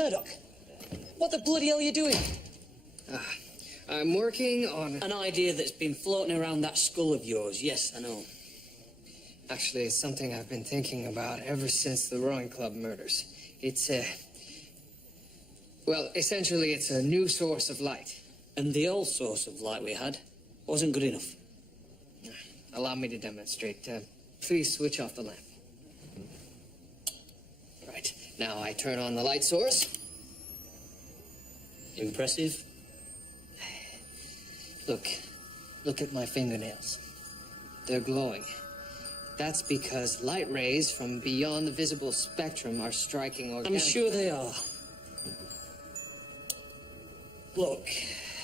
Murdoch, what the bloody hell are you doing? I'm working on... An idea that's been floating around that skull of yours. Yes, I know. Actually, it's something I've been thinking about ever since the rowing club murders. It's, well, essentially, it's a new source of light. And the old source of light we had wasn't good enough. Allow me to demonstrate. Please switch off the lamp. Right. Now I turn on the light source. Impressive. Look at my fingernails. They're glowing. That's because light rays from beyond the visible spectrum are striking organic... I'm sure they are. Look,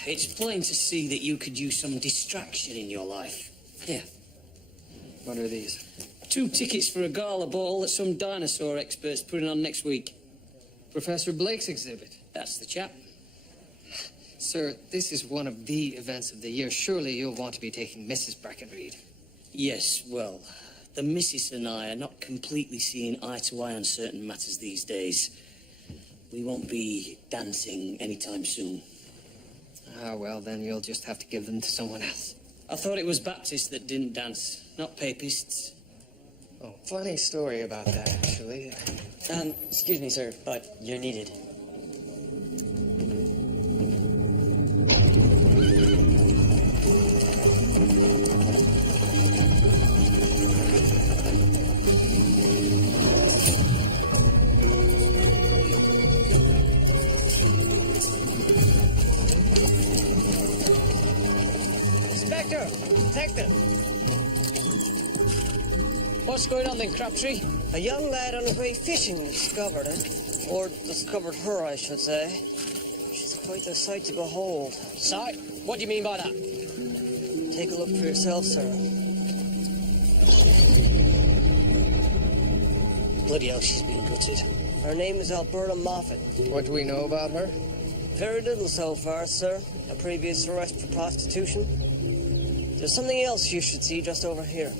it's plain to see that you could use some distraction in your life. Here. What are these? 2 tickets for a gala ball that some dinosaur expert's putting on next week. Professor Blake's exhibit. That's the chap. Sir, this is one of the events of the year. Surely you'll want to be taking Mrs. Brackenreed. Yes, well, the missus and I are not completely seeing eye to eye on certain matters these days. We won't be dancing anytime soon. Ah, well, then you'll just have to give them to someone else. I thought it was Baptists that didn't dance, not Papists. Oh, funny story about that, actually. Excuse me, sir, but you're needed. Detective! What's going on then, Crabtree? A young lad on his way fishing discovered it. Or discovered her, I should say. She's quite a sight to behold. Sight? What do you mean by that? Take a look for yourself, sir. Bloody hell, she's been gutted. Her name is Alberta Moffat. What do we know about her? Very little so far, sir. A previous arrest for prostitution. There's something else you should see just over here.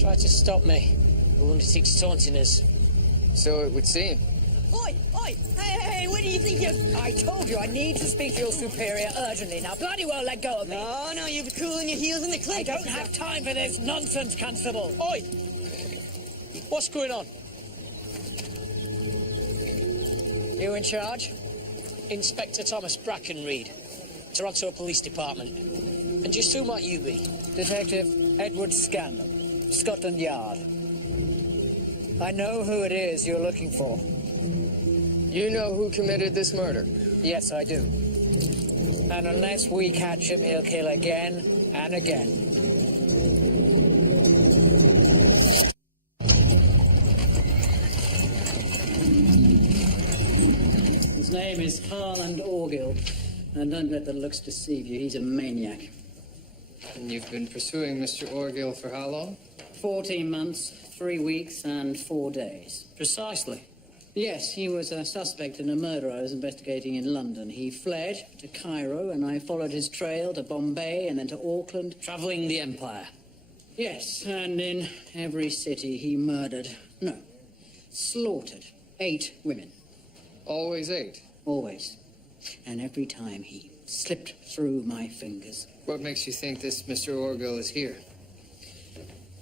Try to stop me. The lunatic's taunting us. So it would seem. Oi! Oi! Hey, where do you think you... I told you I need to speak to your superior urgently. Now, bloody well let go of me. No, you'll be cooling your heels in the clink. I don't have time for this nonsense, Constable. Oi! What's going on? You in charge? Inspector Thomas Brackenreed, Toronto Police Department. And just who might you be? Detective Edward Scanlon, Scotland Yard. I know who it is you're looking for. You know who committed this murder? Yes, I do. And unless we catch him, he'll kill again and again. His name is Harland Orgill, and don't let the looks deceive you. He's a maniac. And you've been pursuing Mr. Orgill for how long? 14 months, 3 weeks, and 4 days. Precisely. Yes, he was a suspect in a murder I was investigating in London. He fled to Cairo, and I followed his trail to Bombay and then to Auckland. Travelling the empire. Yes, and in every city he murdered, no, slaughtered 8 women. Always 8? Always. And every time he slipped through my fingers. What makes you think this Mr. Orgill is here?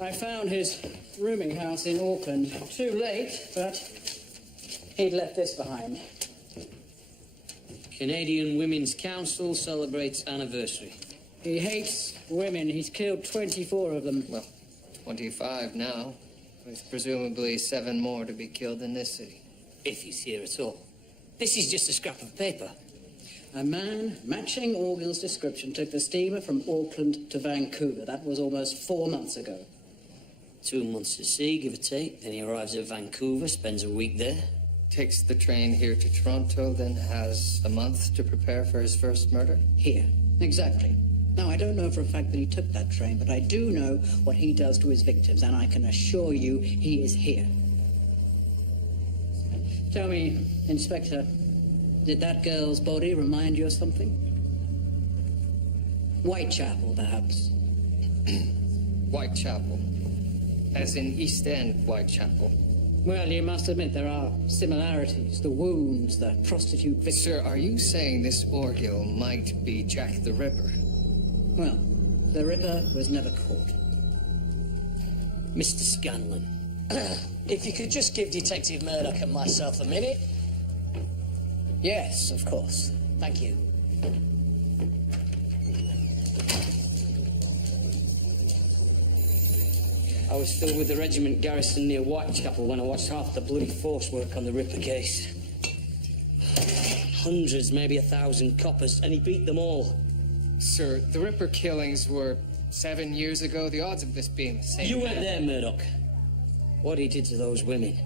I found his rooming house in Auckland too late, but he'd left this behind. Canadian Women's Council celebrates anniversary. He hates women. He's killed 24 of them. Well, 25 now, with presumably 7 more to be killed in this city. If he's here at all. This is just a scrap of paper. A man matching Orgill's description took the steamer from Auckland to Vancouver. That was almost 4 months ago. 2 months at sea, give or take. Then he arrives at Vancouver, spends a week there. Takes the train here to Toronto, then has a month to prepare for his first murder? Here. Exactly. Now, I don't know for a fact that he took that train, but I do know what he does to his victims, and I can assure you he is here. Tell me, Inspector, did that girl's body remind you of something? Whitechapel, perhaps? Whitechapel. As in East End Whitechapel. Well, you must admit there are similarities. The wounds, the prostitute victim. Sir, are you saying this ordeal might be Jack the Ripper? Well, the Ripper was never caught. Mr. Scanlon, if you could just give Detective Murdoch and myself a minute. Yes, of course. Thank you. I was still with the regiment garrison near Whitechapel when I watched half the bloody force work on the Ripper case. Hundreds, maybe 1,000 coppers, and he beat them all. Sir, the Ripper killings were 7 years ago. The odds of this being the same... You weren't there, Murdoch. What he did to those women.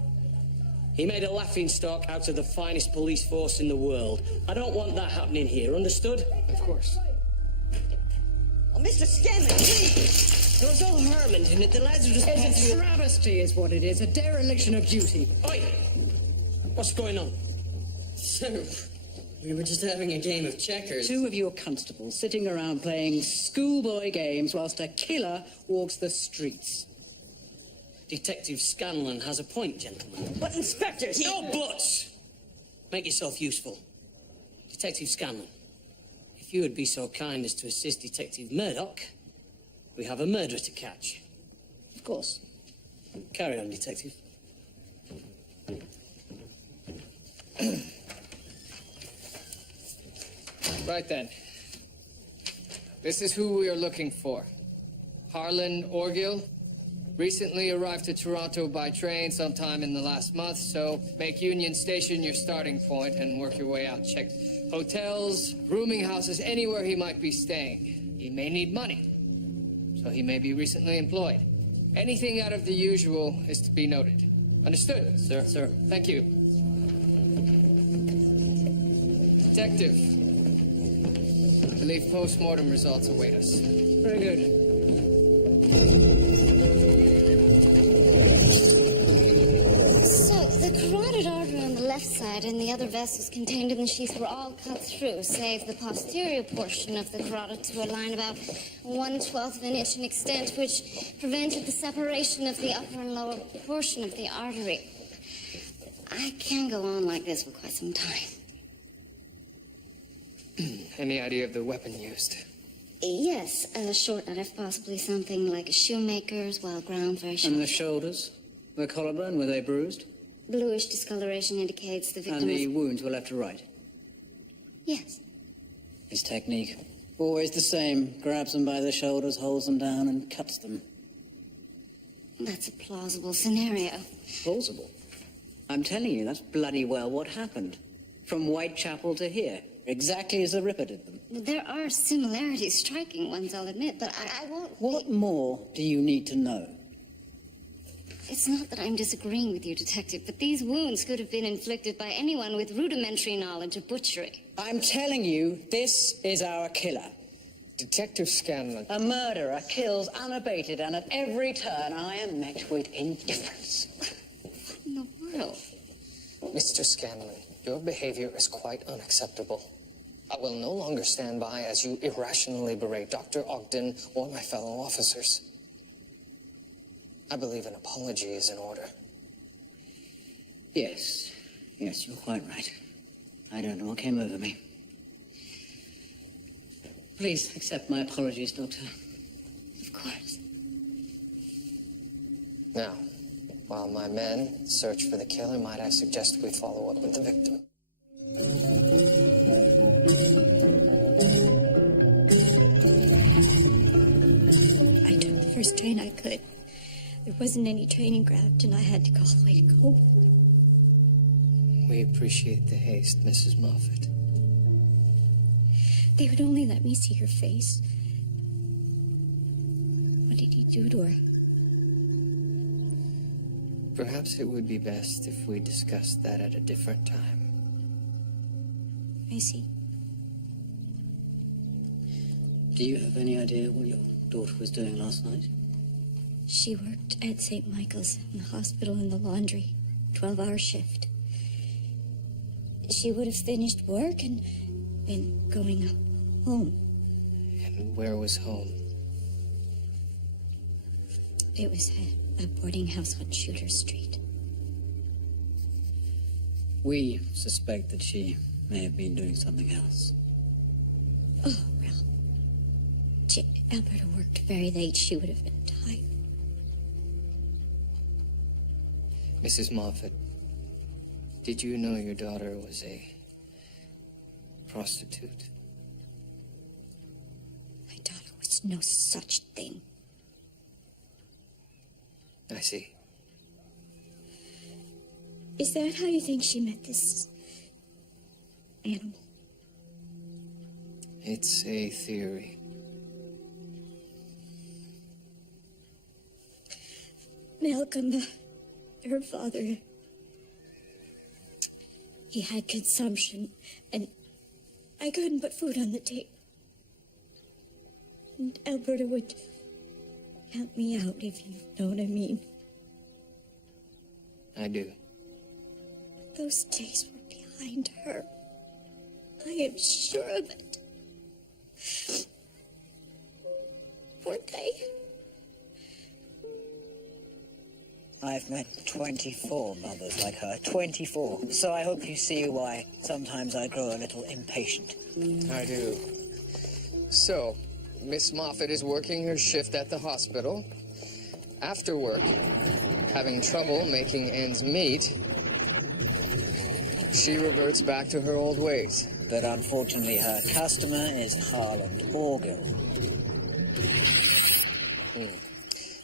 He made a laughingstock out of the finest police force in the world. I don't want that happening here, understood? Of course. Oh, Mr. Scanlon, please! There was no harm in it. The lads were just It's passing... a travesty is what it is, a dereliction of duty. Oi! What's going on? Sir, we were just having a game of checkers. Two of your constables sitting around playing schoolboy games whilst a killer walks the streets. Detective Scanlon has a point, gentlemen. But, Inspector, he... No buts! Make yourself useful. Detective Scanlon, if you would be so kind as to assist Detective Murdoch, we have a murderer to catch. Of course. Carry on, Detective. Right then. This is who we are looking for. Harlan Orgill. Recently arrived to Toronto by train sometime in the last month, so make Union Station your starting point and work your way out. Check hotels, rooming houses, anywhere he might be staying. He may need money, so he may be recently employed. Anything out of the usual is to be noted. Understood? Sir. Sir. Thank you. Detective. I believe post-mortem results await us. Very good. So, the carotid artery on the left side and the other vessels contained in the sheath were all cut through, save the posterior portion of the carotid to a line about 1/12 of an inch in extent, which prevented the separation of the upper and lower portion of the artery. I can go on like this for quite some time. Any idea of the weapon used? Yes, a short knife, possibly something like a shoemaker's, while ground very sharp. And the shoulders? The collarbone, were they bruised? Bluish discoloration indicates the victim And the was... wounds were left to right? Yes. His technique. Always the same. Grabs them by the shoulders, holds them down, and cuts them. That's a plausible scenario. Plausible. I'm telling you, that's bloody well what happened. From Whitechapel to here. Exactly as the Ripper did them. There are similarities, striking ones, I'll admit, but I won't... What more do you need to know? It's not that I'm disagreeing with you, Detective, but these wounds could have been inflicted by anyone with rudimentary knowledge of butchery. I'm telling you, this is our killer. Detective Scanlon. A murderer kills unabated, and at every turn I am met with indifference. What in the world? Mr. Scanlon, your behavior is quite unacceptable. I will no longer stand by as you irrationally berate Dr. Ogden or my fellow officers. I believe an apology is in order. Yes, you're quite right. I don't know what came over me. Please accept my apologies, Doctor. Of course. Now, while my men search for the killer, might I suggest we follow up with the victim? I took the first train I could. There wasn't any training ground, and I had to go all the way to go. We appreciate the haste, Mrs. Moffat. They would only let me see her face. What did he do to her? Perhaps it would be best if we discussed that at a different time. I see. Do you have any idea what your daughter was doing last night? She worked at St. Michael's in the hospital in the laundry, 12-hour shift. She would have finished work and been going home. And where was home? It was a boarding house on Shooter Street. We suspect that she may have been doing something else. Oh, well. Alberta worked very late. She would have been tired. Mrs. Moffat, did you know your daughter was a prostitute? My daughter was no such thing. I see. Is that how you think she met this animal? It's a theory. Malcolm, her father, he had consumption, and I couldn't put food on the table. And Alberta would help me out, if you know what I mean. I do. Those days were behind her. I am sure of it. Weren't they? I've met 24 mothers like her. 24. So I hope you see why sometimes I grow a little impatient. I do. So, Miss Moffat is working her shift at the hospital. After work, having trouble making ends meet, she reverts back to her old ways. But unfortunately, her customer is Harland Orgill.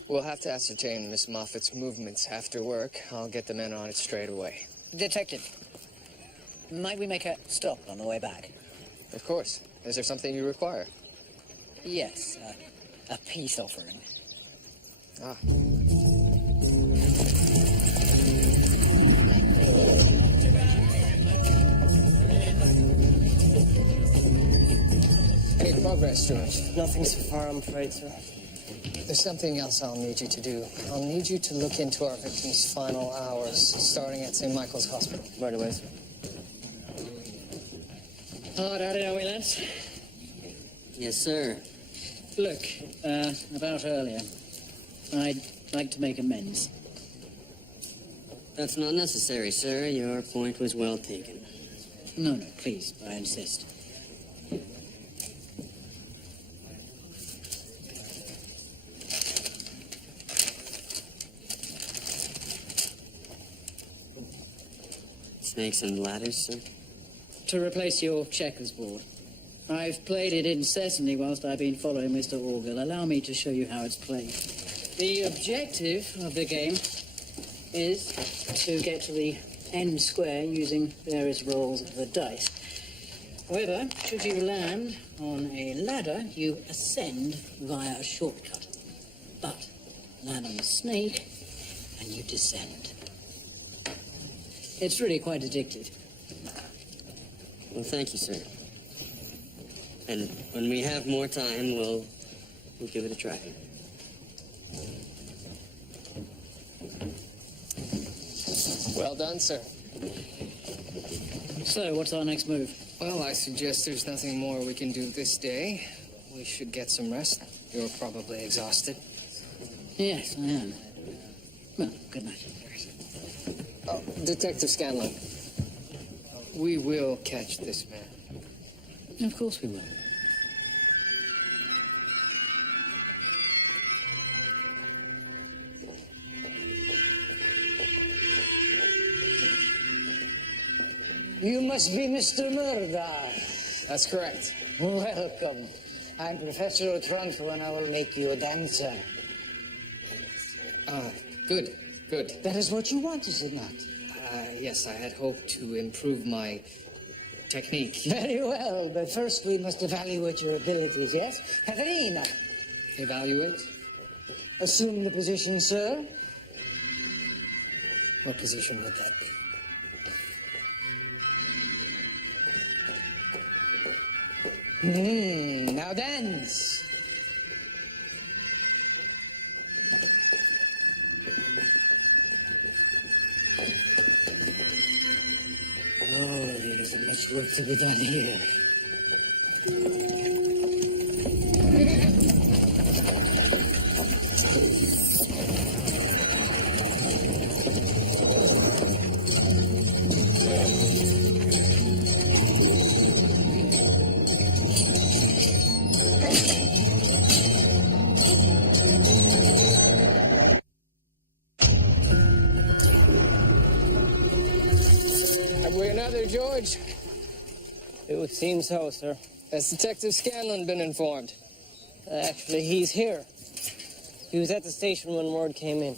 We'll have to ascertain Miss Moffat's movements after work. I'll get the men on it straight away. Detective, might we make a stop on the way back? Of course. Is there something you require? Yes, a peace offering. Ah. Any progress, George? Nothing so far, I'm afraid, sir. There's something else I'll need you to do. I'll need you to look into our victim's final hours, starting at St. Michael's Hospital. Right away, sir. Hard at it, are we, lads? Yes, sir. Look, about earlier, I'd like to make amends. That's not necessary, sir. Your point was well taken. No, please, I insist. Snakes and ladders, sir? To replace your checkers board. I've played it incessantly whilst I've been following Mr. Orgill. Allow me to show you how it's played. The objective of the game is to get to the end square using various rolls of the dice. However, should you land on a ladder, you ascend via a shortcut. But land on a snake, and you descend. It's really quite addictive. Well, thank you, sir. And when we have more time, we'll give it a try. Well done, sir. So, what's our next move? Well, I suggest there's nothing more we can do this day. We should get some rest. You're probably exhausted. Yes, I am. Well, good night. Oh, Detective Scanlon. We will catch this man. Of course we will. You must be Mr. Murdoch. That's correct. Welcome. I'm Professor Otranto, and I will make you a dancer. Good, good. That is what you want, is it not? Yes, I had hoped to improve my technique. Very well, but first we must evaluate your abilities, yes? Katharina, Evaluate? assume the position, sir. What position would that be? Now dance. Oh, there is much work to be done here. Have we another, George? It would seem so, sir. Has Detective Scanlon been informed? Actually, he's here. He was at the station when word came in.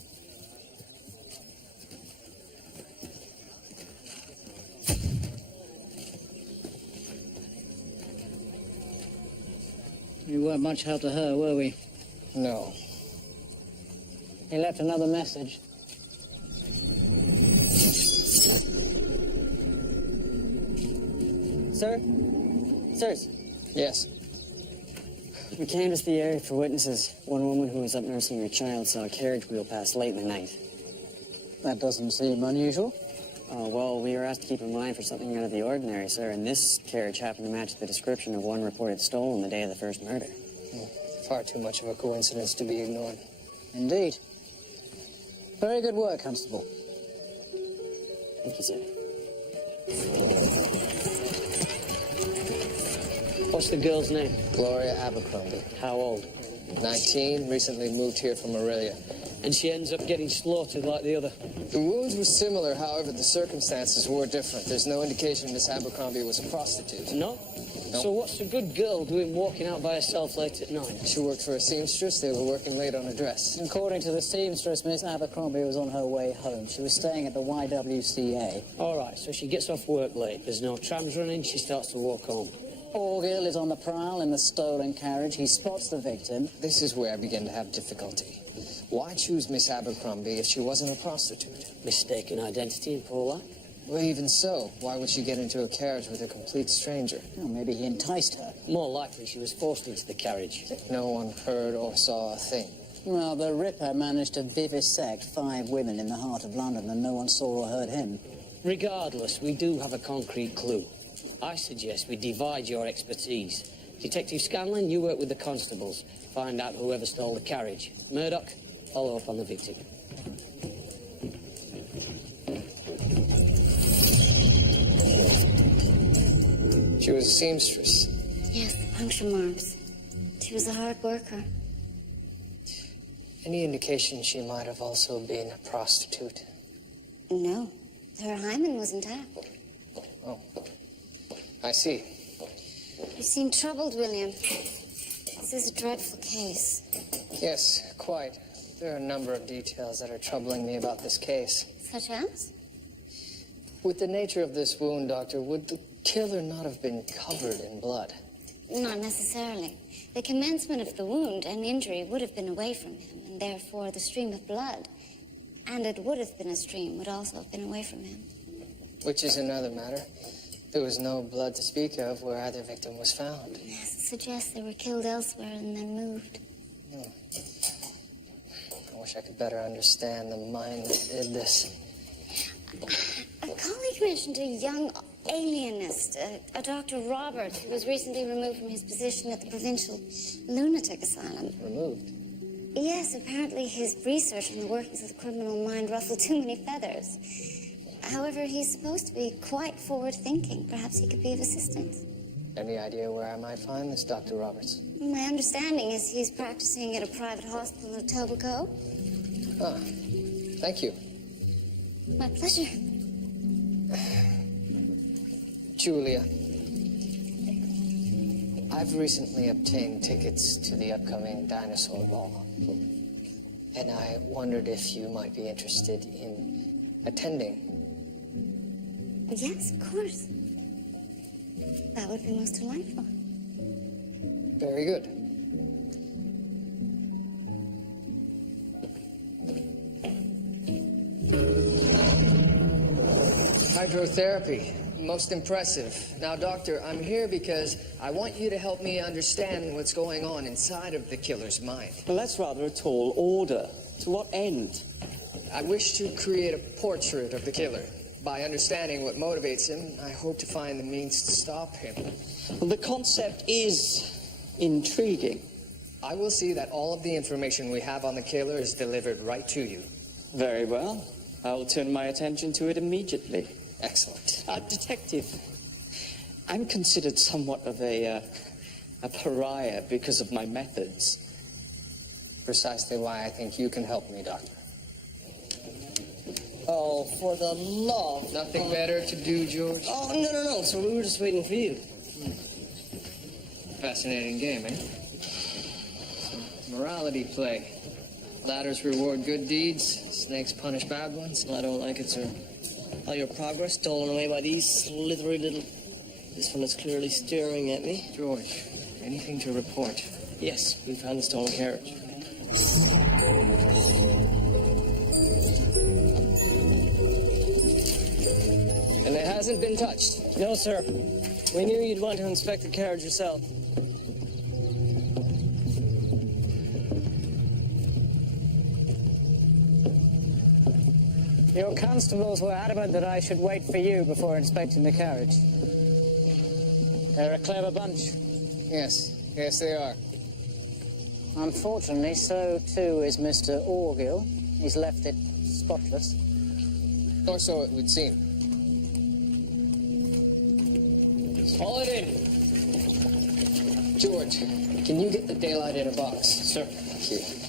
We weren't much help to her, were we? No. He left another message. Sir? Sirs? Yes. We canvassed the area for witnesses. One woman who was up nursing her child saw a carriage wheel pass late in the night. That doesn't seem unusual. Oh, well, we were asked to keep in mind for something out of the ordinary, sir, and this carriage happened to match the description of one reported stolen the day of the first murder. Far too much of a coincidence to be ignored. Indeed. Very good work, Constable. Thank you, sir. What's the girl's name? Gloria Abercrombie. How old? 19, recently moved here from Aurelia. And she ends up getting slaughtered like the other. The wounds were similar, however, the circumstances were different. There's no indication Miss Abercrombie was a prostitute. No? No. So what's a good girl doing walking out by herself late at night? She worked for a seamstress. They were working late on a dress. According to the seamstress, Miss Abercrombie was on her way home. She was staying at the YWCA. All right, so she gets off work late. There's no trams running. She starts to walk home. Orgill is on the prowl in the stolen carriage. He spots the victim. This is where I begin to have difficulty. Why choose Miss Abercrombie if she wasn't a prostitute? Mistaken identity and poor luck. Well, even so, why would she get into a carriage with a complete stranger? Oh, maybe he enticed her. More likely she was forced into the carriage. No one heard or saw a thing. Well, the Ripper managed to vivisect 5 women in the heart of London, and no one saw or heard him. Regardless, we do have a concrete clue. I suggest we divide your expertise. Detective Scanlon, you work with the constables. Find out whoever stole the carriage. Murdoch, follow up on the victim. She was a seamstress. Yes, puncture marks. She was a hard worker. Any indication she might have also been a prostitute? No, her hymen was intact. Oh, I see. You seem troubled, William. This is a dreadful case. Yes, quite. There are a number of details that are troubling me about this case. Such as? With the nature of this wound, Doctor, would the killer not have been covered in blood? Not necessarily. The commencement of the wound and injury would have been away from him, and therefore the stream of blood, and it would have been a stream, would also have been away from him. Which is another matter. There was no blood to speak of where either victim was found. Yes, it suggests they were killed elsewhere and then moved. I wish I could better understand the mind that did this. A colleague mentioned a young alienist, a Dr. Roberts, who was recently removed from his position at the provincial lunatic asylum. Removed? Yes, apparently his research on the workings of the criminal mind ruffled too many feathers. However, he's supposed to be quite forward-thinking. Perhaps he could be of assistance. Any idea where I might find this Dr. Roberts? My understanding is he's practicing at a private hospital in Etobicoke. Ah, thank you. My pleasure. Julia, I've recently obtained tickets to the upcoming dinosaur ball. And I wondered if you might be interested in attending. Yes, of course. That would be most delightful. Very good. Hydrotherapy. Most impressive. Now, Doctor, I'm here because I want you to help me understand what's going on inside of the killer's mind. Well, that's rather a tall order. To what end? I wish to create a portrait of the killer. By understanding what motivates him, I hope to find the means to stop him. Well, the concept is intriguing. I will see that all of the information we have on the killer is delivered right to you. Very well. I will turn my attention to it immediately. Excellent. Detective, I'm considered somewhat of a pariah because of my methods. Precisely why I think you can help me, Doctor. Oh, for the love. Nothing better to do, George? Oh, no. So we were just waiting for you. Fascinating game, eh? Morality play. Ladders reward good deeds, snakes punish bad ones. I don't like it, sir. All your progress stolen away by these slithery little... This one is clearly staring at me. George, anything to report? Yes, we found the stolen carriage. And it hasn't been touched? No, sir. We knew you'd want to inspect the carriage yourself. Your constables were adamant that I should wait for you before inspecting the carriage. They're a clever bunch. Yes, they are. Unfortunately, so too is Mr. Orgill. He's left it spotless. Or so it would seem. Haul it in. George, can you get the daylight in a box? Sir.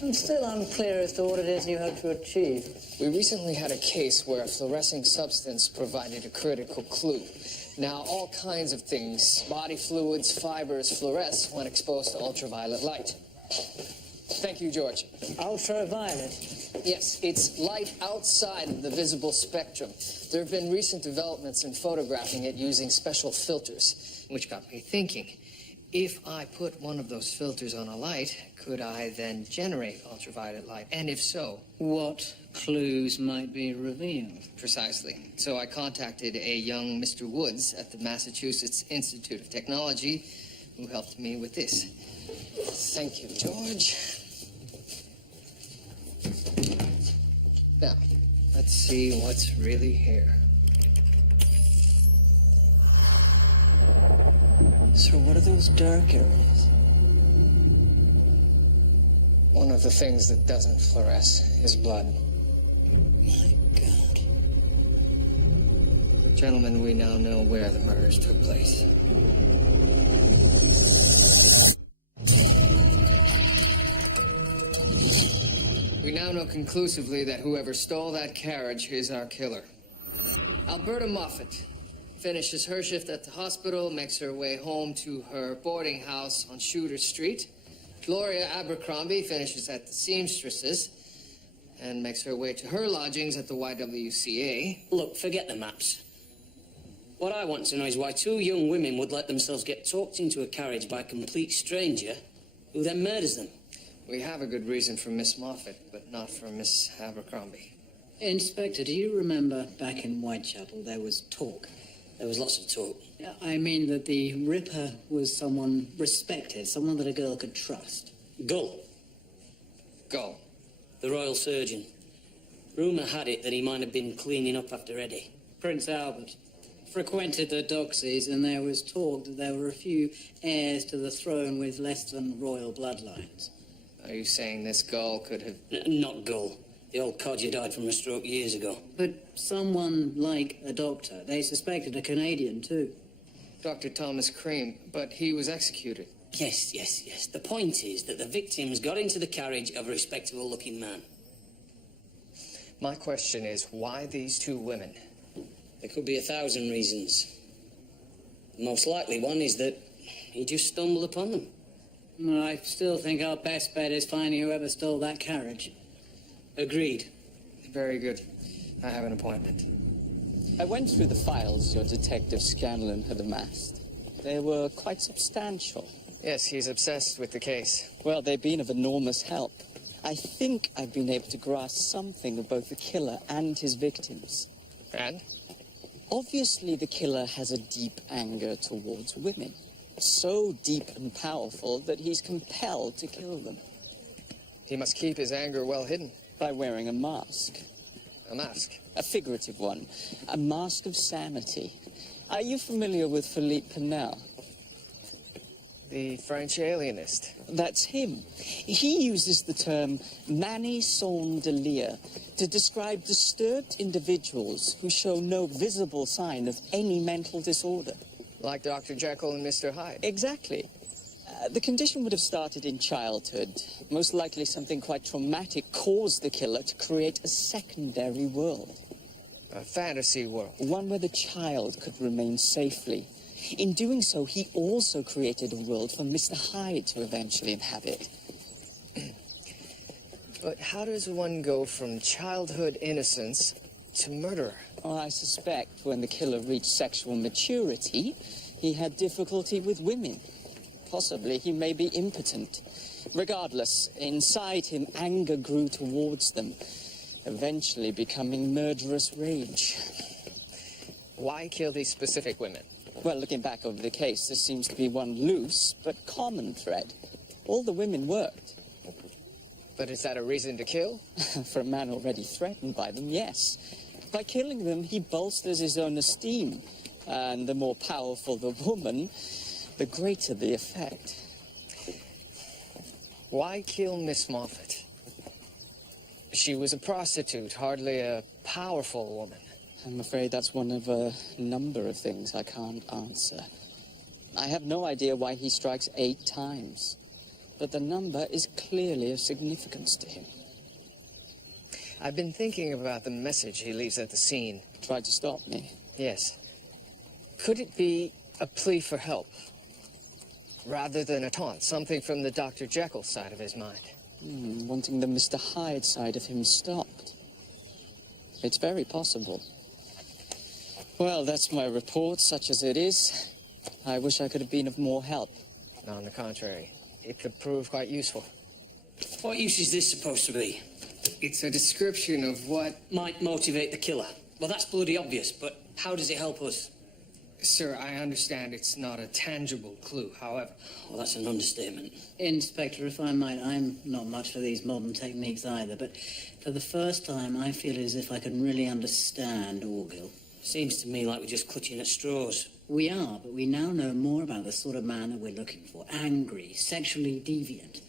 I'm still unclear as to what it is you hope to achieve. We recently had a case where a fluorescing substance provided a critical clue. Now, all kinds of things, body fluids, fibers, fluoresce when exposed to ultraviolet light. Thank you, George. Ultraviolet? Yes, it's light outside of the visible spectrum. There have been recent developments in photographing it using special filters, which got me thinking. If I put one of those filters on a light, could I then generate ultraviolet light? And if so, What clues might be revealed? precisely. So I contacted a young Mr. Woods at the Massachusetts Institute of Technology, who helped me with this. Thank you, George. Now, let's see what's really here. Sir, what are those dark areas? One of the things that doesn't fluoresce is blood. My God. Gentlemen, we now know where the murders took place. We now know conclusively that whoever stole that carriage is our killer. Alberta Moffat finishes her shift at the hospital, makes her way home to her boarding house on Shooter Street. Gloria Abercrombie finishes at the seamstresses and makes her way to her lodgings at the YWCA. Look, forget the maps. What I want to know is why two young women would let themselves get talked into a carriage by a complete stranger who then murders them. We have a good reason for Miss Moffat, but not for Miss Abercrombie. Inspector, do you remember back in Whitechapel there was talk? There was lots of talk. I mean that the Ripper was someone respected, someone that a girl could trust. Gull, Go. the royal surgeon. Rumour had it that he might have been cleaning up after Eddie. Prince Albert frequented the doxies, and there was talk that there were a few heirs to the throne with less than royal bloodlines. Are you saying this Gull could have... Not Gull. The old codger died from a stroke years ago. But someone like a doctor. They suspected a Canadian, too. Dr. Thomas Cream, but he was executed. Yes. The point is that the victims got into the carriage of a respectable-looking man. My question is, why these two women? There could be 1,000 reasons. The most likely one is that he just stumbled upon them. I still think our best bet is finding whoever stole that carriage. Agreed. Very good. I have an appointment. I went through the files your detective Scanlon had amassed. They were quite substantial. Yes, he's obsessed with the case. Well, they've been of enormous help. I think I've been able to grasp something of both the killer and his victims. And? Obviously, the killer has a deep anger towards women. So deep and powerful that he's compelled to kill them. He must keep his anger well hidden. By wearing a mask. A mask? A figurative one. A mask of sanity. Are you familiar with Philippe Pinel? The French alienist. That's him. He uses the term manie sans délire to describe disturbed individuals who show no visible sign of any mental disorder. Like Dr. Jekyll and Mr. Hyde. Exactly. The condition would have started in childhood. Most likely something quite traumatic caused the killer to create a secondary world. A fantasy world. One where the child could remain safely. In doing so, he also created a world for Mr. Hyde to eventually inhabit. But how does one go from childhood innocence to murderer? Well, I suspect when the killer reached sexual maturity, he had difficulty with women. Possibly he may be impotent. Regardless, inside him, anger grew towards them, eventually becoming murderous rage. Why kill these specific women? Well, looking back over the case, there seems to be one loose but common thread. All the women worked. But is that a reason to kill? For a man already threatened by them, yes. By killing them, he bolsters his own esteem. And the more powerful the woman, the greater the effect. Why kill Miss Moffat? She was a prostitute, hardly a powerful woman. I'm afraid that's one of a number of things I can't answer. I have no idea why he strikes 8 times. But the number is clearly of significance to him. I've been thinking about the message he leaves at the scene. Tried to stop me? Yes. Could it be a plea for help? Rather than a taunt, something from the Dr. Jekyll side of his mind. Wanting the Mr. Hyde side of him stopped. It's very possible. Well, that's my report, such as it is. I wish I could have been of more help. On the contrary, it could prove quite useful. What use is this supposed to be? It's a description of what... Might motivate the killer. Well, that's bloody obvious, but how does it help us? Sir, I understand it's not a tangible clue, however... Well, that's an understatement. Inspector, if I might, I'm not much for these modern techniques either, but for the first time I feel as if I can really understand Orgill. Seems to me like we're just clutching at straws. We are, but we now know more about the sort of man that we're looking for. Angry, sexually deviant.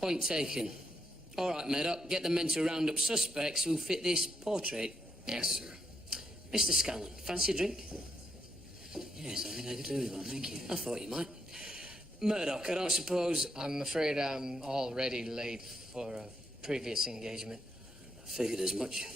Point taken. All right, Murdoch, get the men to round up suspects who fit this portrait. Yes, sir. Mr. Scanlon, fancy a drink? Yes, I think I could do with one, thank you. I thought you might. Murdoch, I don't suppose... I'm afraid I'm already late for a previous engagement. I figured as much.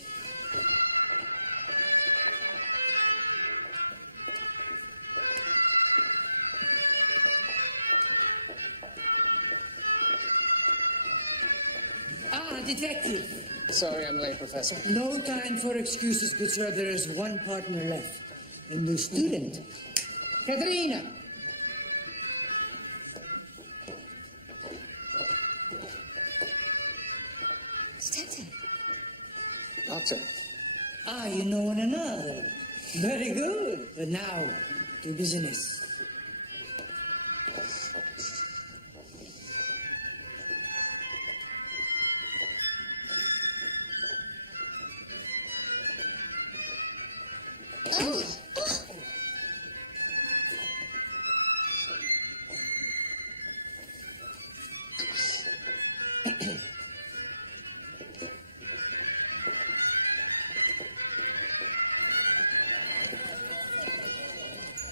Ah, detective. Sorry I'm late, Professor. No time for excuses, good sir. There is one partner left. A new student. Katerina! Stanton. Doctor. Ah, you know one another. Very good. But now, to business.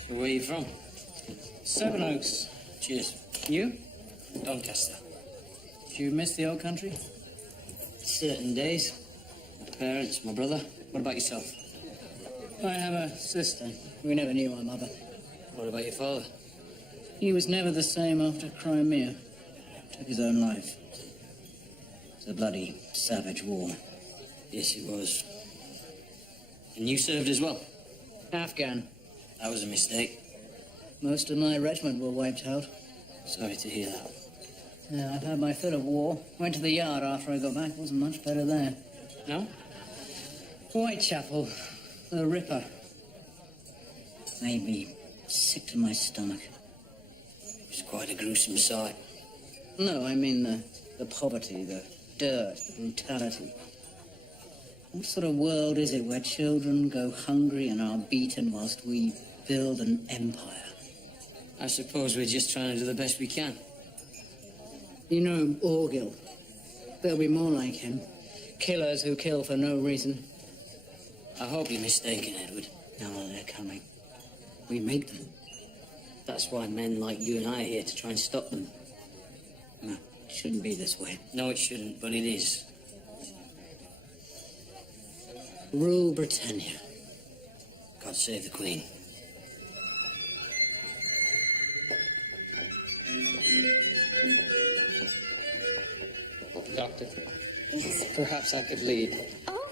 So where are you from? Sevenoaks. Cheers. You? Doncaster. Do you miss the old country? Certain days. My parents, my brother. What about yourself? I have a sister. We never knew our mother. What about your father? He was never the same after Crimea. Took his own life. It's a bloody savage war. Yes, it was. And you served as well? Afghan. That was a mistake. Most of my regiment were wiped out. Sorry to hear that. Yeah, I've had my fill of war. Went to the yard after I got back. Wasn't much better there. No? Whitechapel. The Ripper. Made me sick to my stomach. It was quite a gruesome sight. No, I mean the poverty, the dirt, the brutality. What sort of world is it where children go hungry and are beaten whilst we build an empire? I suppose we're just trying to do the best we can. You know Orgill. There'll be more like him. Killers who kill for no reason. I hope you're mistaken, Edward. No, they're coming. We make them. That's why men like you and I are here to try and stop them. No, it shouldn't be this way. No, it shouldn't, but it is. Rule Britannia. God save the Queen. Doctor, Yes. perhaps I could lead. Oh,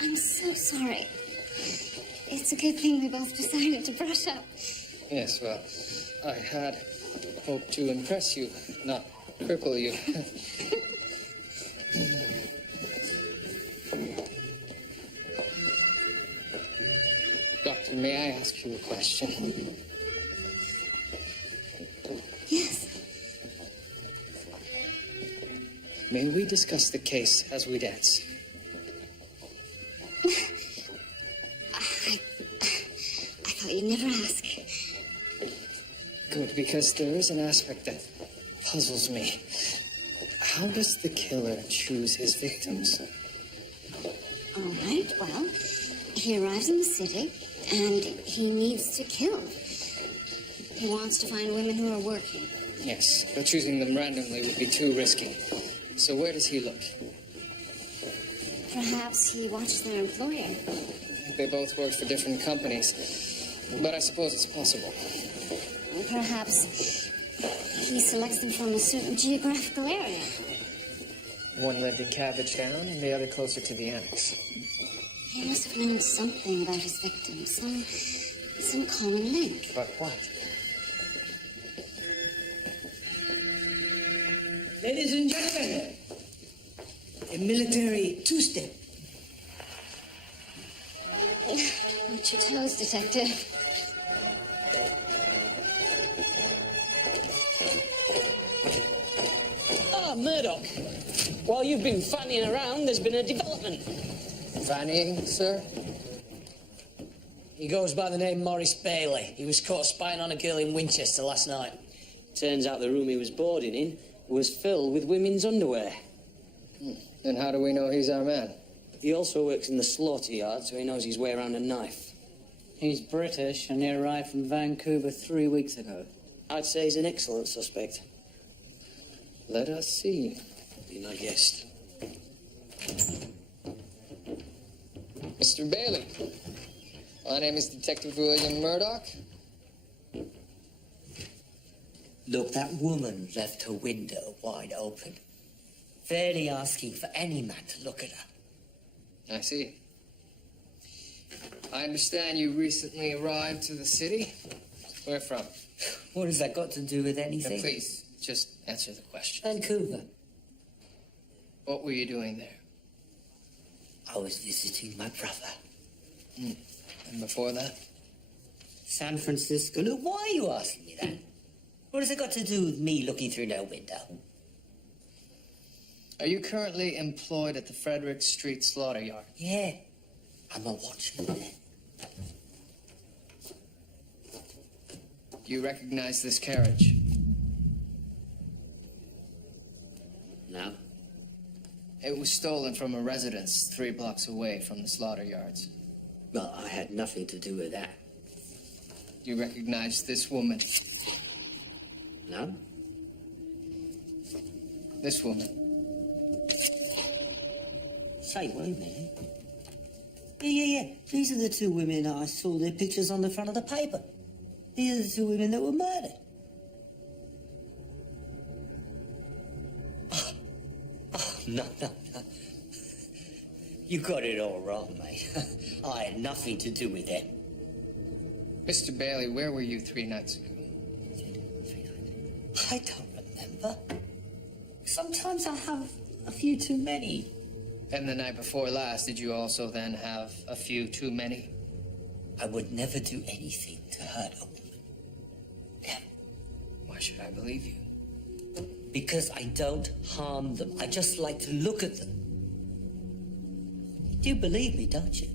I'm so sorry. It's a good thing we both decided to brush up. Yes, well, I had hoped to impress you, not cripple you. Doctor, may I ask you a question? Yes. May we discuss the case as we dance? I thought you'd never ask. Good, because there is an aspect that puzzles me. How does the killer choose his victims? All right, well, he arrives in the city, and he needs to kill. He wants to find women who are working. Yes, but choosing them randomly would be too risky. So where does he look? Perhaps he watches their employer. They both work for different companies, but I suppose it's possible. Perhaps he selects them from a certain geographical area. One lived in Cabbage Down, and the other closer to the annex. He must have known something about his victims, some common link. But what? Ladies and gentlemen, a military two-step. Watch your toes, Detective. Ah, Murdoch. While you've been fanning around, there's been a development. Fannying, sir? He goes by the name Maurice Bailey. He was caught spying on a girl in Winchester last night. Turns out the room he was boarding in was filled with women's underwear. Then how do we know he's our man? He also works in the slaughter yard, so he knows his way around a knife. He's British, and he arrived from Vancouver 3 weeks ago. I'd say he's an excellent suspect. Let us see. Be my guest. Mr. Bailey, my name is Detective William Murdoch. Look, that woman left her window wide open, fairly asking for any man to look at her. I see. I understand you recently arrived to the city. Where from? What has that got to do with anything? Now, please, just answer the question. Vancouver. What were you doing there? I was visiting my brother. And before that? San Francisco. Look, why are you asking me that? What has it got to do with me looking through no window? Are you currently employed at the Frederick Street Slaughter Yard? Yeah, I'm a watchman there. Do you recognize this carriage? No. It was stolen from a residence 3 blocks away from the slaughter yards. Well, I had nothing to do with that. Do you recognize this woman? No? This woman? Say, wait a minute. Yeah. These are the two women I saw their pictures on the front of the paper. These are the two women that were murdered. No. You got it all wrong, mate. I had nothing to do with it. Mr. Bailey, where were you 3 nights ago? I don't remember. Sometimes I have a few too many. And the night before last, did you also then have a few too many? I would never do anything to hurt a woman. Never. Why should I believe you? Because I don't harm them. I just like to look at them. You believe me, don't you?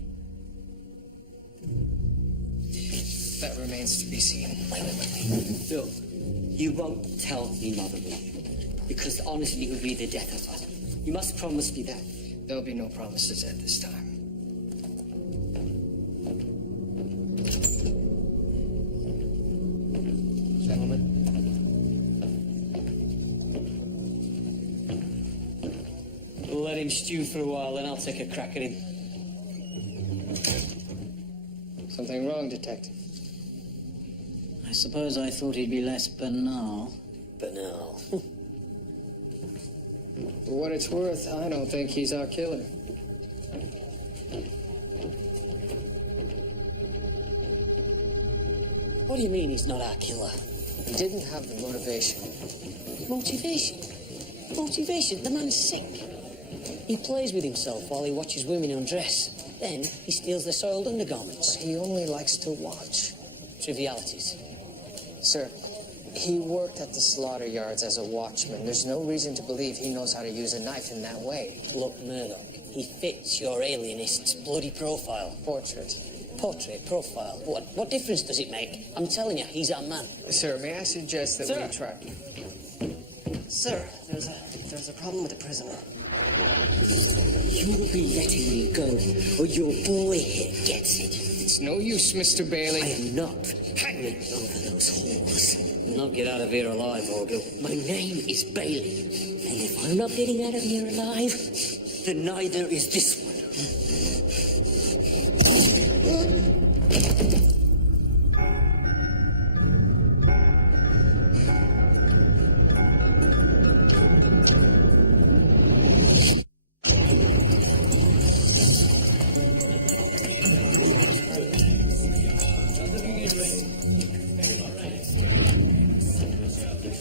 That remains to be seen. Wait. Look, you won't tell me, Mother, will you? Because honestly, it would be the death of us. You must promise me that. There'll be no promises at this time. Gentlemen. We'll let him stew for a while, then I'll take a crack at him. Something wrong, Detective? I suppose I thought he'd be less banal. Banal. For what it's worth, I don't think he's our killer. What do you mean he's not our killer? He didn't have the motivation. Motivation? Motivation? The man's sick. He plays with himself while he watches women undress. Then he steals their soiled undergarments. He only likes to watch. Trivialities. Sir, he worked at the slaughter yards as a watchman. There's no reason to believe he knows how to use a knife in that way. Look, Murdoch, he fits your alienist's bloody profile. Portrait. Portrait, profile. What difference does it make? I'm telling you, he's our man. Sir, may I suggest that we try... Sir, there's a problem with the prisoner. You'll be letting me go, or your boy here gets it. It's no use, Mr. Bailey. I am not hanging over those whores. You'll not get out of here alive, Orgel. My name is Bailey. And if I'm not getting out of here alive, then neither is this one.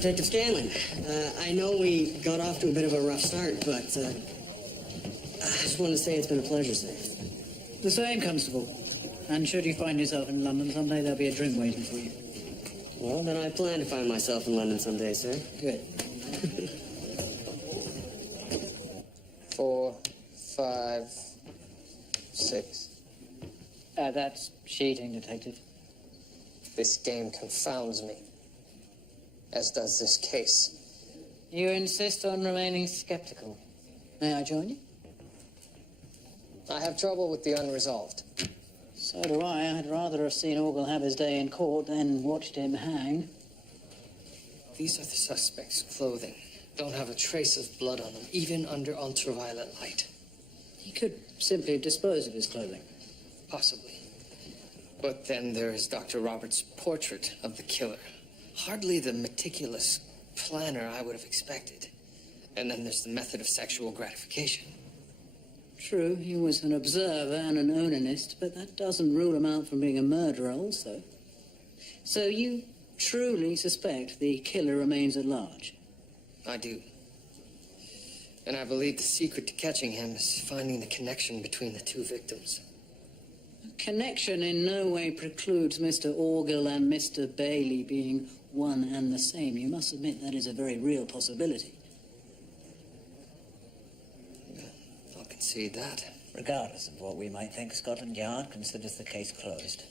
Detective Scanlon, I know we got off to a bit of a rough start, but I just wanted to say it's been a pleasure, sir. The same, Constable. And should you find yourself in London someday, there'll be a drink waiting for you. Well, then I plan to find myself in London someday, sir. Good. 4, 5, 6. That's cheating, Detective. This game confounds me, as does this case. You insist on remaining skeptical. May I join you? I have trouble with the unresolved. So do I. I'd rather have seen Orgel have his day in court than watched him hang. These are the suspect's clothing. Don't have a trace of blood on them, even under ultraviolet light. He could simply dispose of his clothing. Possibly. But then there is Dr. Roberts' portrait of the killer. Hardly the meticulous planner I would have expected. And then there's the method of sexual gratification. True, he was an observer and an onanist, but that doesn't rule him out from being a murderer also. So you truly suspect the killer remains at large? I do. And I believe the secret to catching him is finding the connection between the two victims. Connection in no way precludes Mr. Orgel and Mr. Bailey being one and the same. You must admit that is a very real possibility. I'll concede that. Regardless of what we might think, Scotland Yard considers the case closed.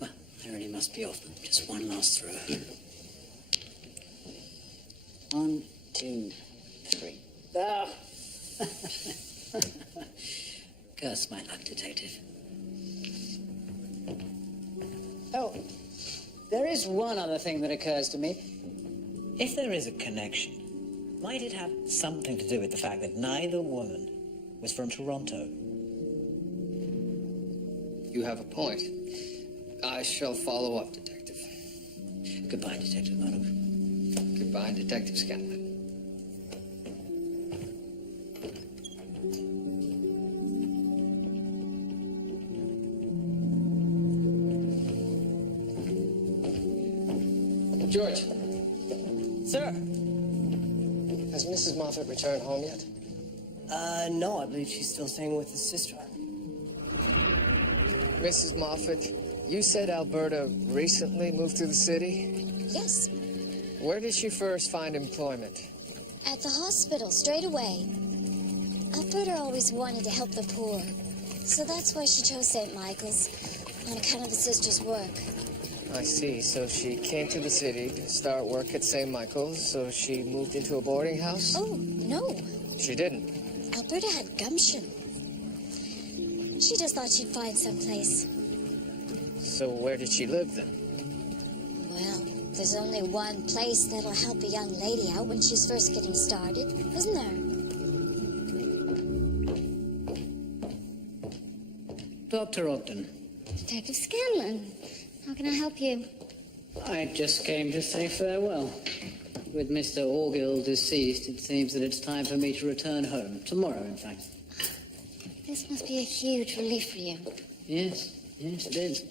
Well, there really must be off them. Just one last throw. 1, 2, 3. Ah! Curse my luck, Detective. Oh, there is one other thing that occurs to me. If there is a connection, might it have something to do with the fact that neither woman was from Toronto? You have a point. I shall follow up, Detective. Goodbye, Detective Murdoch. Goodbye, Detective Scanlon. George. Sir? Has Mrs. Moffat returned home yet? No, I believe she's still staying with his sister. Mrs. Moffat, you said Alberta recently moved to the city? Yes, Where did she first find employment? at the hospital, straight away. Alberta always wanted to help the poor, so that's why she chose St. Michael's, on account of the sister's work. I see. So she came to the city to start work at St. Michael's, so she moved into a boarding house? Oh, no. She didn't. Alberta had gumption. She just thought she'd find someplace. So where did she live then? Well, there's only one place that'll help a young lady out when she's first getting started, isn't there? Dr. Ogden, Detective Scanlon. How can I help you? I just came to say farewell. With Mr. Orgill deceased, it seems that it's time for me to return home. Tomorrow, in fact. This must be a huge relief for you. Yes, it is.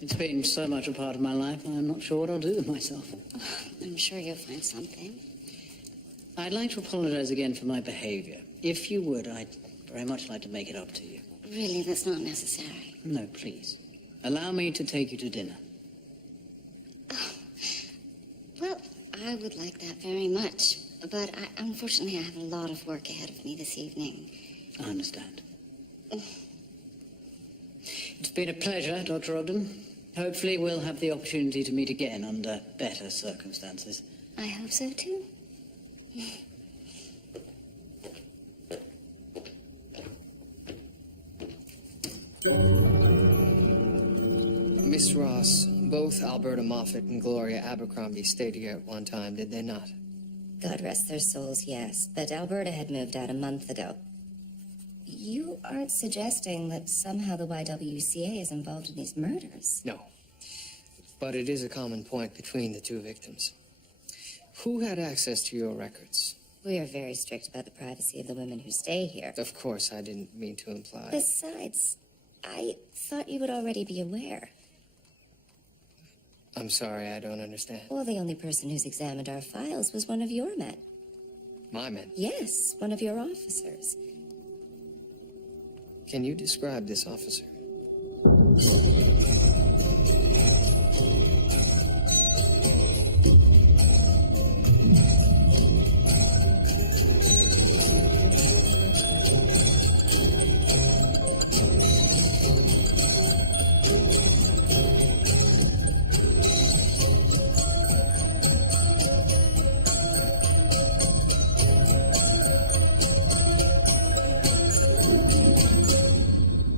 It's been so much a part of my life, I'm not sure what I'll do with myself. Oh, I'm sure you'll find something. I'd like to apologize again for my behavior. If you would, I'd very much like to make it up to you. Really, that's not necessary. No, please. Allow me to take you to dinner. Oh, well, I would like that very much. But unfortunately, I have a lot of work ahead of me this evening. I understand. It's been a pleasure, Dr. Ogden. Hopefully we'll have the opportunity to meet again under better circumstances. I hope so, too. Miss Ross, both Alberta Moffat and Gloria Abercrombie stayed here at one time, did they not? God rest their souls, yes. But Alberta had moved out a month ago. You aren't suggesting that somehow the YWCA is involved in these murders? No. But it is a common point between the two victims. Who had access to your records? We are very strict about the privacy of the women who stay here. Of course, I didn't mean to imply. Besides, I thought you would already be aware. I'm sorry, I don't understand. Well, the only person who's examined our files was one of your men. My men? Yes, one of your officers. Can you describe this officer?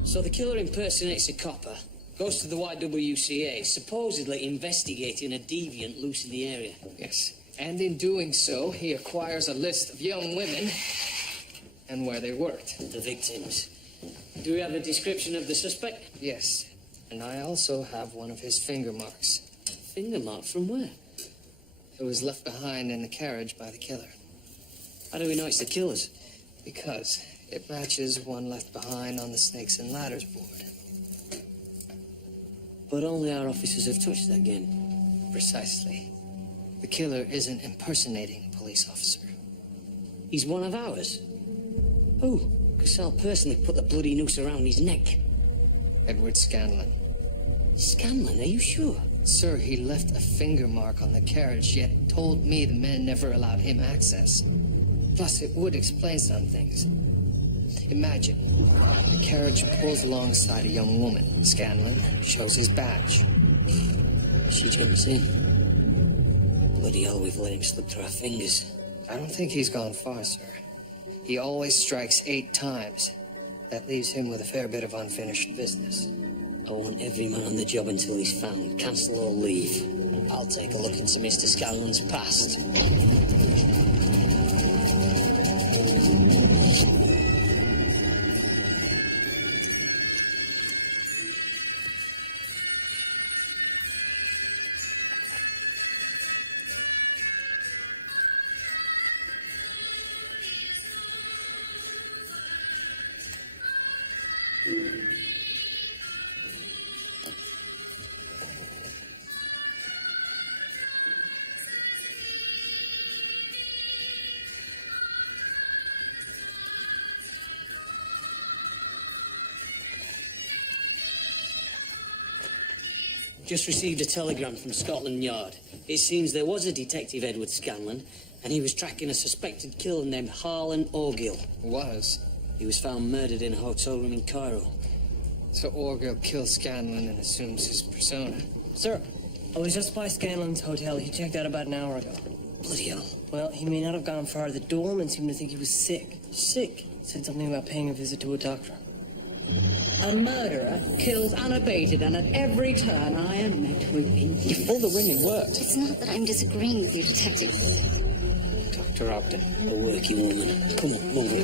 So the killer impersonates a copper, goes to the YWCA, supposedly investigating a deviant loose in the area. Yes. And in doing so, he acquires a list of young women and where they worked. The victims. Do we have a description of the suspect? Yes. And I also have one of his finger marks. Finger mark from where? It was left behind in the carriage by the killer. How do we know it's the killer's? Because it matches one left behind on the Snakes and Ladders board. But only our officers have touched that game. Precisely. The killer isn't impersonating a police officer. He's one of ours. Who? Cassell personally put the bloody noose around his neck. Edward Scanlon. Scanlon, are you sure? Sir, he left a finger mark on the carriage, yet told me the men never allowed him access. Plus, it would explain some things. Imagine, the carriage pulls alongside a young woman. Scanlon shows his badge. She jumps in. Bloody hell, we've let him slip through our fingers. I don't think he's gone far, sir. He always strikes 8 times. That leaves him with a fair bit of unfinished business. I want every man on the job until he's found. Cancel or leave. I'll take a look into Mr. Scanlon's past. Just received a telegram from Scotland Yard. It seems there was a detective, Edward Scanlon, and he was tracking a suspected killer named Harlan Orgill. Was? He was found murdered in a hotel room in Cairo. So Orgill kills Scanlon and assumes his persona. Sir, I was just by Scanlon's hotel. He checked out about an hour ago. Bloody hell. Well, he may not have gone far. The doorman seemed to think he was sick. Sick? Said something about paying a visit to a doctor. A murderer kills unabated, and at every turn I am met with If all the women worked. It's not that I'm disagreeing with you, Detective. Dr. Ogden. A working woman. Come on, move it.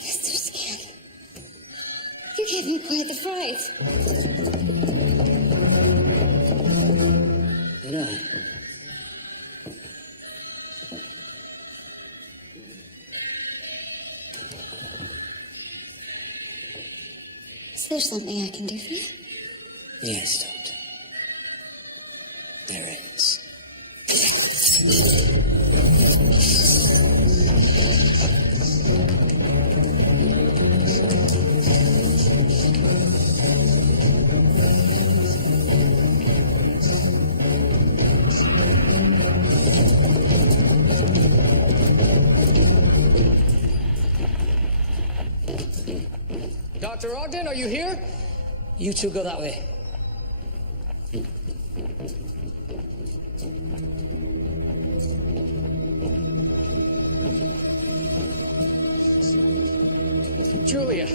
Mr. Scan, you gave me quite the fright. Did I? Is there something I can do for you? Yes, Doctor. There is. Dr. Ogden, are you here? You two go that way. Julia.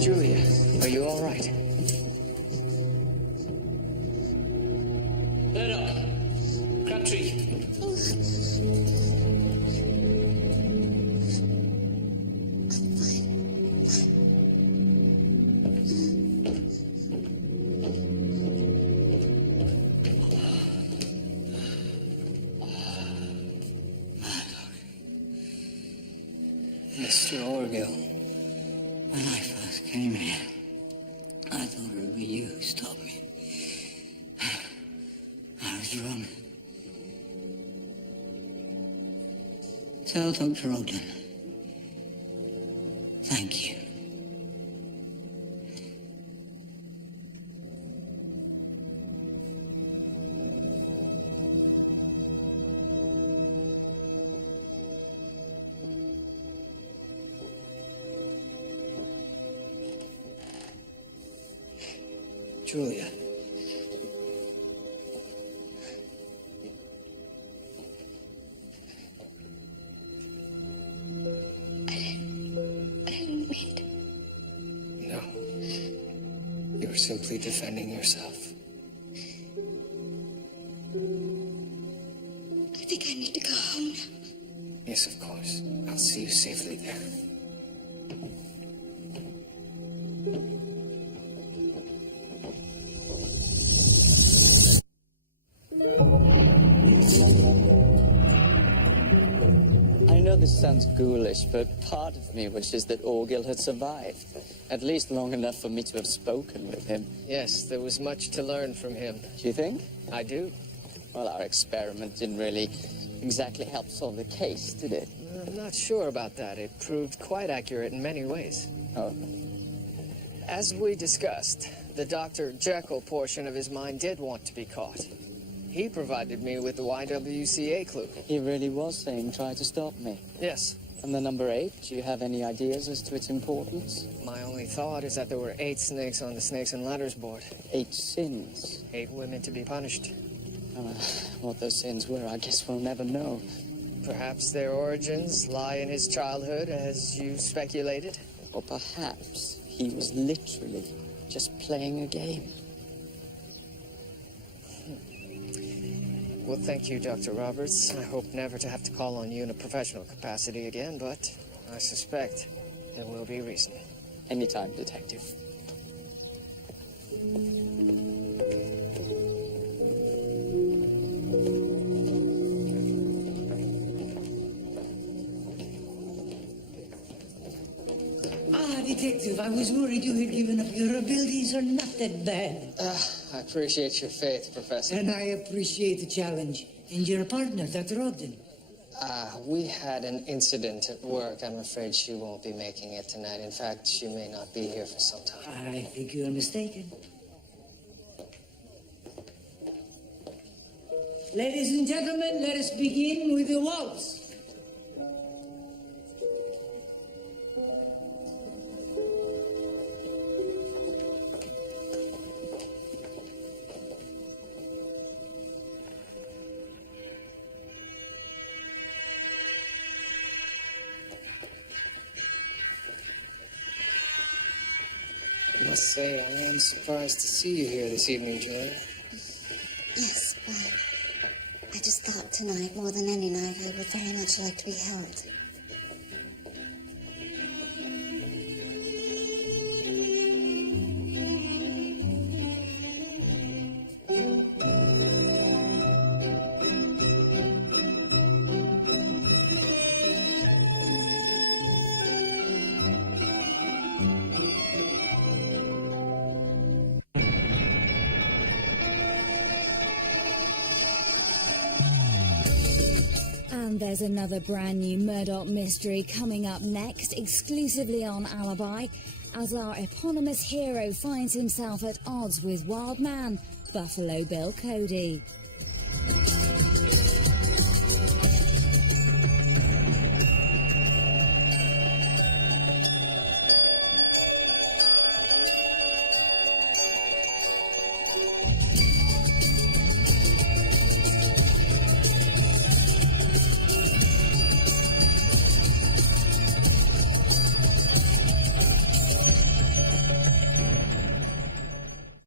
Julia, are you all right? Murdoch. Crabtree. Mr. Orgill, when I first came here, I thought it would be you who stopped me. I was wrong. Tell Dr. Ogden. Thank you. Julia. I didn't mean to. No. You were simply defending yourself. I think I need to go home now. Yes, of course. I'll see you safely there. I know this sounds ghoulish, but part of me wishes that Orgill had survived. At least long enough for me to have spoken with him. Yes, there was much to learn from him. Do you think? I do. Well, our experiment didn't really exactly help solve the case, did it? I'm not sure about that. It proved quite accurate in many ways. Oh. As we discussed, the Dr. Jekyll portion of his mind did want to be caught. He provided me with the YWCA clue. He really was saying, try to stop me. Yes. And the number 8, do you have any ideas as to its importance? My only thought is that there were 8 snakes on the Snakes and Ladders board. 8 sins. 8 women to be punished. What those sins were, I guess we'll never know. Perhaps their origins lie in his childhood, as you speculated. Or perhaps he was literally just playing a game. Well, thank you, Dr. Roberts. I hope never to have to call on you in a professional capacity again, but I suspect there will be reason. Anytime, Detective. Detective, I was worried you had given up. Your abilities are not that bad. I appreciate your faith, Professor. And I appreciate the challenge. And your partner, Dr. Ogden. We had an incident at work. I'm afraid she won't be making it tonight. In fact, she may not be here for some time. I think you're mistaken. Ladies and gentlemen, let us begin with the waltz. I must say, I am surprised to see you here this evening, Julia. Yes, well, I just thought tonight, more than any night, I would very much like to be held. And there's another brand new Murdoch mystery coming up next, exclusively on Alibi, as our eponymous hero finds himself at odds with wild man, Buffalo Bill Cody.